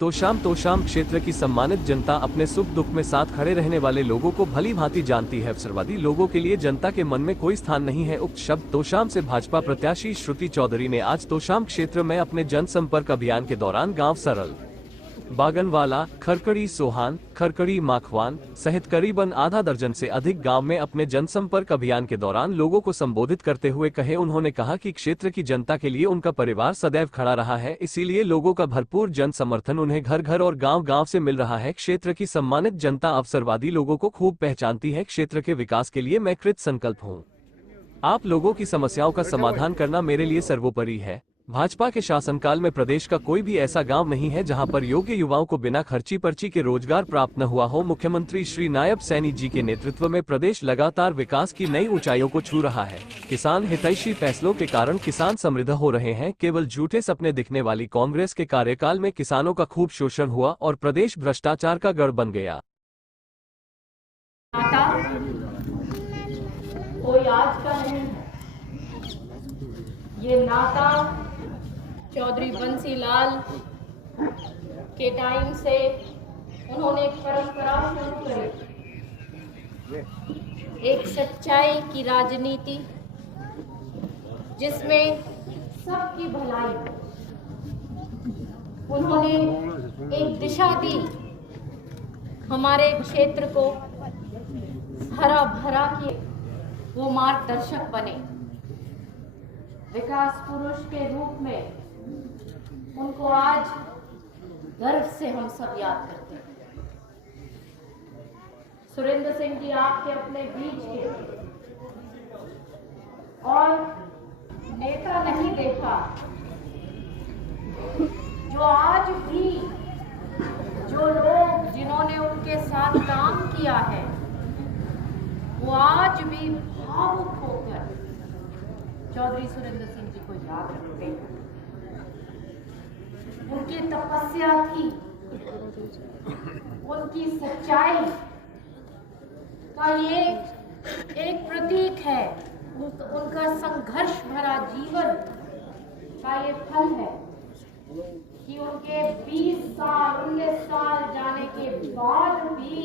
तोशाम क्षेत्र की सम्मानित जनता अपने सुख दुख में साथ खड़े रहने वाले लोगों को भली भांति जानती है। अवसरवादी लोगों के लिए जनता के मन में कोई स्थान नहीं है। उक्त शब्द तोशाम से भाजपा प्रत्याशी श्रुति चौधरी ने आज तोशाम क्षेत्र में अपने जनसंपर्क अभियान के दौरान गांव सरल बागनवाला, खरकड़ी सोहान, खरकड़ी माखवान सहित करीबन आधा दर्जन से अधिक गांव में अपने जनसंपर्क अभियान के दौरान लोगों को संबोधित करते हुए कहे। उन्होंने कहा कि क्षेत्र की जनता के लिए उनका परिवार सदैव खड़ा रहा है, इसीलिए लोगों का भरपूर जन समर्थन उन्हें घर घर और गांव गांव से मिल रहा है। क्षेत्र की सम्मानित जनता अवसरवादी लोगों को खूब पहचानती है। क्षेत्र के विकास के लिए मैं कृत संकल्प हूँ। आप लोगों की समस्याओं का समाधान करना मेरे लिए सर्वोपरि है। भाजपा के शासनकाल में प्रदेश का कोई भी ऐसा गांव नहीं है जहां पर योग्य युवाओं को बिना खर्ची पर्ची के रोजगार प्राप्त न हुआ हो। मुख्यमंत्री श्री नायब सैनी जी के नेतृत्व में प्रदेश लगातार विकास की नई ऊंचाइयों को छू रहा है। किसान हितैषी फैसलों के कारण किसान समृद्ध हो रहे हैं। केवल झूठे सपने दिखने वाली कांग्रेस के कार्यकाल में किसानों का खूब शोषण हुआ और प्रदेश भ्रष्टाचार का गढ़ बन गया। कोई आज का नहीं, ये नाता चौधरी बंसीलाल के टाइम से उन्होंने एक परंपरा शुरू करी, एक सच्चाई की राजनीति जिसमें सबकी भलाई। उन्होंने एक दिशा दी, हमारे क्षेत्र को हरा भरा किए, वो मार्गदर्शक बने। विकास पुरुष के रूप में उनको आज गर्व से हम सब याद करते हैं। सुरेंद्र सिंह जी आपके अपने बीच के और नेता नहीं देखा, जो आज भी जो लोग जिन्होंने उनके साथ काम किया है वो आज भी भावुक होकर चौधरी सुरेंद्र सिंह जी को याद रखते हैं। उनकी तपस्या थी, उनकी सच्चाई का ये एक प्रतीक है, उनका संघर्ष भरा जीवन का ये फल है कि उनके 20 साल 19 साल जाने के बाद भी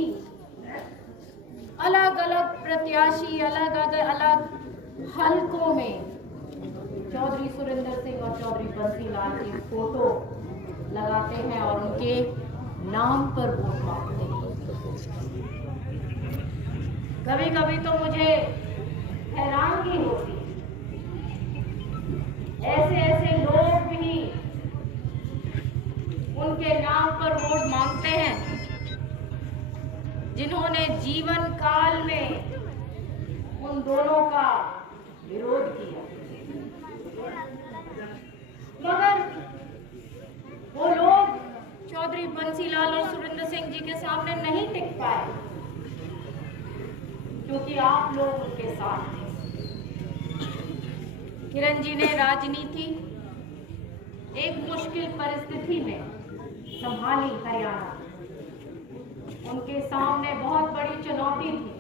अलग अलग प्रत्याशी अलग अलग हलकों में चौधरी सुरेंद्र सिंह और चौधरी बंसीलाल की फोटो लगाते हैं और उनके नाम पर वोट मांगते हैं। कभी कभी तो मुझे हैरानगी होती, ऐसे ऐसे लोग भी उनके नाम पर वोट मांगते हैं जिन्होंने जीवन काल में उन दोनों का विरोध किया, मगर वो लोग चौधरी बंसीलाल और सुरेंद्र सिंह जी के सामने नहीं टिक पाए क्योंकि आप लोग उनके साथ थे। किरण जी ने राजनीति एक मुश्किल परिस्थिति में संभाली हरियाणा। उनके सामने बहुत बड़ी चुनौती थी,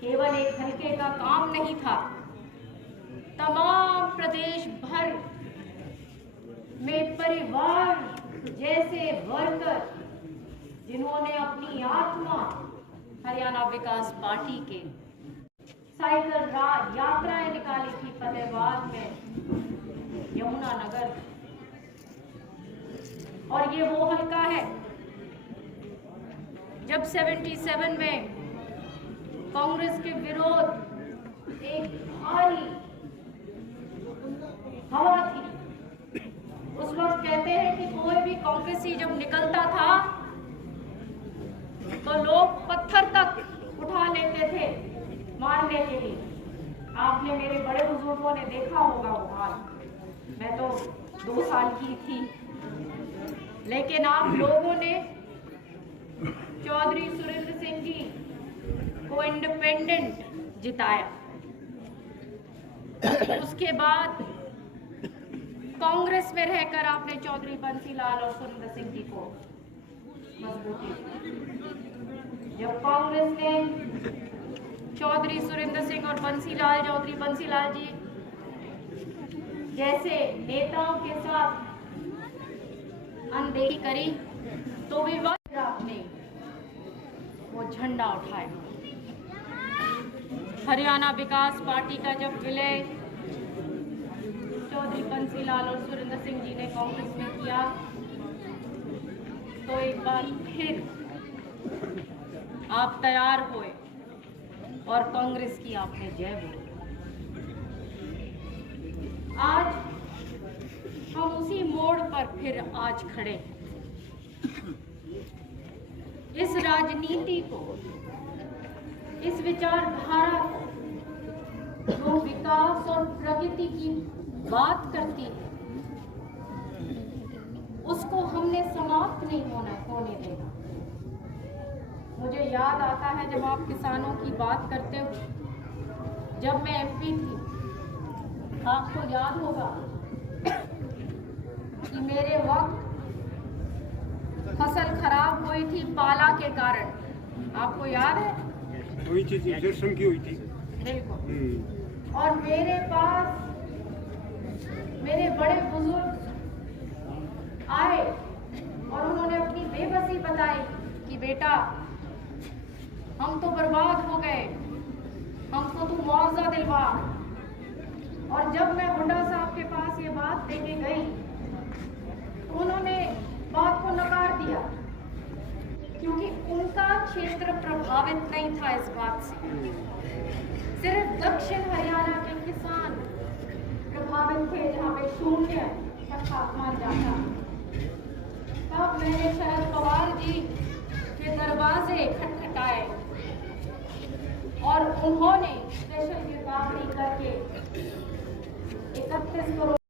केवल एक हल्के का काम नहीं था, तमाम प्रदेश भर में परिवार जैसे वर्कर जिन्होंने अपनी आत्मा हरियाणा विकास पार्टी के साइकिल यात्राएं निकाली थी फतेहाबाद में, यमुनानगर, और ये वो हल्का है जब 77 में कांग्रेस के विरोध एक भारी हवा थी। उस वक्त कहते हैं कि कोई भी कांग्रेसी जब निकलता था तो लोग पत्थर तक उठा लेते थे मारने के लिए। आपने मेरे बड़े बुजुर्गों ने देखा होगा वो हाल, मैं तो 2 साल की थी, लेकिन आप लोगों ने चौधरी सुरेंद्र सिंह जी को इंडिपेंडेंट जिताया। उसके बाद कांग्रेस में रहकर आपने चौधरी बंसीलाल और सुरेंद्र सिंह जी को मजबूती दी। जब कांग्रेस ने चौधरी सुरेंद्र सिंह और चौधरी बंसीलाल जी जैसे नेताओं के साथ अनदेखी करी तो भी आपने वो झंडा उठाया। हरियाणा विकास पार्टी का जब विलय चौधरी बंसीलाल और सुरेंद्र सिंह जी ने कांग्रेस में किया तो एक बार फिर आप तैयार हुए और कांग्रेस की आपने जय बोली। आज हम उसी मोड़ पर फिर आज खड़े हैं। इस राजनीति को, इस विचारधारा को जो विकास और प्रगति की बात करती है उसको हमने समाप्त नहीं होने देना। मुझे याद आता है जब आप किसानों की बात करते हो, जब मैं एमपी थी, आपको याद होगा कि मेरे वक्त फसल खराब हुई थी पाला के कारण। आपको याद है? हुई थी, दर्शन की हुई थी। बिल्कुल। और मेरे पास मेरे बड़े बुजुर्ग आए और उन्होंने अपनी बेबसी बताई कि बेटा हम तो बर्बाद हो गए, हमको तू मुआवजा दिलवा। और जब मैं हुड्डा साहब के पास ये बात लेके गई तो उन्होंने बात को नकार दिया क्योंकि उनका क्षेत्र प्रभावित नहीं था इस बात से। सिर्फ दक्षिण हरियाणा के किसान प्रभावित थे जहाँ पे 0 का तापमान जाता। तब मैंने शरद पवार जी के दरवाजे खटखटाए और उन्होंने स्पेशल गिरदावरी करके 31 करोड़